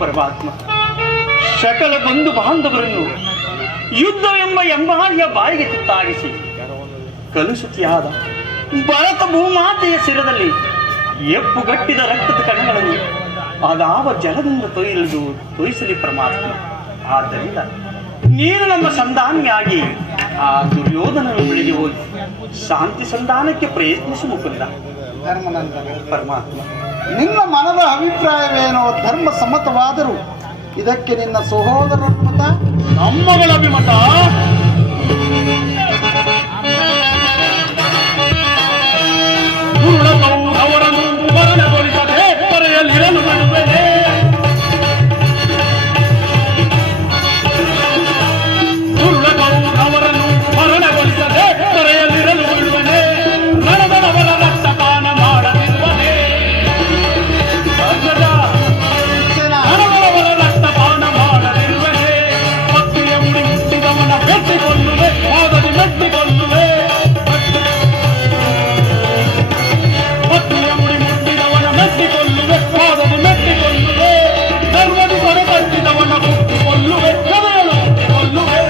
ಪರಮಾತ್ಮ ಸಕಲ ಬಂಧು ಬಾಂಧವರನ್ನು ಯುದ್ಧವೆಂಬ ಎಂಬಾರಿಯ ಬಾಯಿಗೆ ತುತ್ತಾಗಿಸಿ ಕಲುಸುತಿಯಾದ ಭರತ ಭೂಮಾತೆಯ ಶಿರದಲ್ಲಿ ಎಪ್ಪುಗಟ್ಟಿದ ರಕ್ತದ ಕಣಗಳನ್ನು ಅದಾವ ಜಲದಿಂದ ತೊಯಿಸಲಿ ಪರಮಾತ್ಮ. ಆದ್ದರಿಂದ ನೀನು ನಮ್ಮ ಸಂಧಾನಿಯಾಗಿ ಆ ದುರ್ಯೋಧನನ ಬಳಿಗೆ ಹೋಗಿ ಶಾಂತಿ ಸಂಧಾನಕ್ಕೆ ಪ್ರಯತ್ನಿಸು ಮುಕುಂದ. ಪರಮಾತ್ಮ, ನಿನ್ನ ಮನದ ಅಭಿಪ್ರಾಯವೇನೋ ಧರ್ಮ ಸಮ್ಮತವಾದರೂ ಇದಕ್ಕೆ ನಿನ್ನ ಸಹೋದರರ ಮತ, ನಮ್ಮಗಳ ಅಭಿಮತ. ಅವರನ್ನು ಮರಣಗೊಳಿಸದೆ ಪರೆಯಲ್ಲಿರಲು ಮಾಡುತ್ತೇನೆ. ಅವರನ್ನು ಮರಣಗೊಳಿಸದೆ ಪರೆಯಲ್ಲಿರಲು ಬಿಡುವನೆ. ರಣದವರ ರಕ್ತಪಾನ ಮಾಡದಿರುವನೆ. ರಣದವರ ರಕ್ತಪಾನ ಮಾಡದಿರುವನೆ. ಪತ್ನಿಯ ಮುಡಿ ಮುಟ್ಟಿದವನ ಬೆಟ್ಟಿಕೊಳ್ಳುವೆ, ಪಾದದಿ ಮೆಟ್ಟಿಕೊಳ್ಳುವೆ. ಪತ್ನಿಯ ಮುಡಿ ಮುಟ್ಟಿದವನ ಮೆಟ್ಟಿಕೊಳ್ಳುವೆ, ಪಾದದಿ ಮೆಟ್ಟಿಕೊಳ್ಳುವೆ. ಧರ್ಮದಿ ಹೊರ ಕಟ್ಟಿದವನ ಮುಟ್ಟಿಕೊಳ್ಳುವೆ, ಹೃದಯದ ಮುಟ್ಟಿಕೊಳ್ಳುವೆ.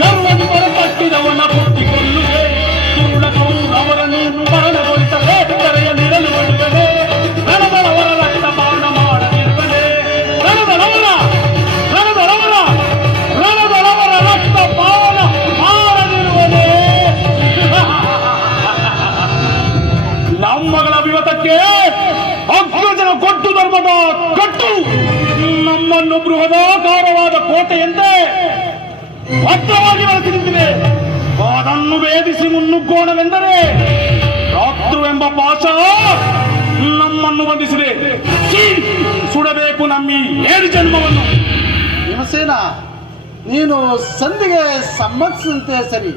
ಧರ್ಮದಿ ಹೊರ ಕಟ್ಟಿದವನ ಮುಟ್ಟಿಕೊಳ್ಳುವೆ. ಅವರನ್ನು ಮರಣಗೊಳಿಸದೆ ಕರೆಯಲಿರಲು ಬಿಡುವನೆ. ರಣದವರ ರಕ್ತಪಾನ ಮಾಡದಿರುವನೆ. ರಣದವರ ರಕ್ತಪಾನ ಮಾಡದಿರುವನೆ. ನಮ್ಮಗಳ ಅಭಿಮತಕ್ಕೆ ಅಗ್ರಜನ ಕೊಟ್ಟು ಧರ್ಮದ ಕಟ್ಟು ನಮ್ಮನ್ನು ಬೃಹದಾಕಾರವಾದ ಕೋಟೆಯಂತೆ ಭದ್ರವಾಗಿ ಬಳಸಿ ನಿಂತಿದೆ. ಅದನ್ನು ಭೇದಿಸಿ ಮುನ್ನುಗ್ಗೋಣವೆಂದರೆ ರಾತ್ರುವೆಂಬ ಪಾಶ ನಮ್ಮನ್ನು ಬಂಧಿಸಿದೆ. ಸುಡಬೇಕು ನಮ್ಮಿ 7 ಜನ್ಮವನ್ನು. ಭೀಮಸೇನ, ನೀನು ಸಂಧಿಗೆ ಸಮ್ಮತಿಸಿದಂತೆ ಸರಿ.